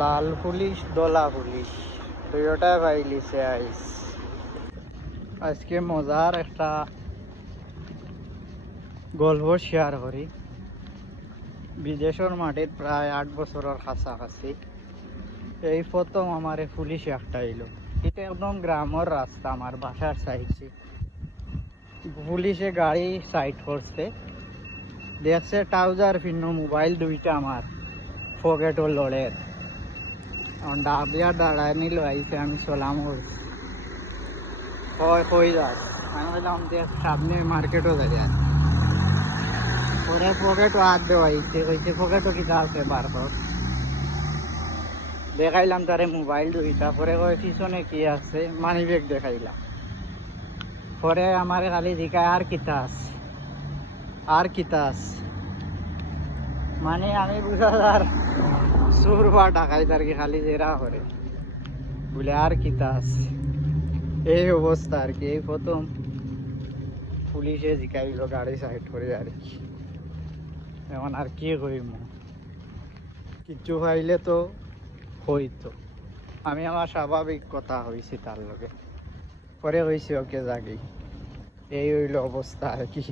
লাল police দলা police দুইটা পাইলিছে আইস। আজকে মজার একটা গল্প শেয়ার করি। বিদেশের মাটিত প্রায় 8 বছরের কাছাকাছি এই প্রথম আমার পুলিশ একটা এলো। এটা একদম গ্রামের রাস্তা, আমার বাসার সাইডে। পুলিশে গাড়ি সাইড করছে, দেখছে ট্রাউজার ভিন্ন মোবাইল দুইটা আমার পকেটও লড়ে ডাবিয়া দাঁড়ায় নিল। আইসে আমি সালাম করছি, কই যাস? আমি বললাম দেখ সামনে মার্কেটও দাঁড়িয়ে পরে পকেটও হাত দেওয়া আইসে, কইছে পকেটও কিতা আছে বার কর। দেখাইলাম তারে মোবাইল দুইটা, পরে কয় পিছনে কি আছে, মানি ব্যাগ দেখাইলাম। পরে আমার খালি জিকায় আর কিতা আছে, আর কিতা আছে। মানে আমি বুঝা আর সুর বা ঢাকাই তার কি খালি জেরা করে বলে আর কিতা আছে। এই অবস্থা আর কি। এই প্রথম পুলিশে জিকাইল গাড়ি সাইড করে আর কি। এখন আর কি কইম, কিচ্ছু পাইলে তো হইতো। আমি আমার স্বাভাবিক কথা হয়েছি তার লগে, পরে হয়েছি ওকে জাগি। এই হইল অবস্থা আর কি।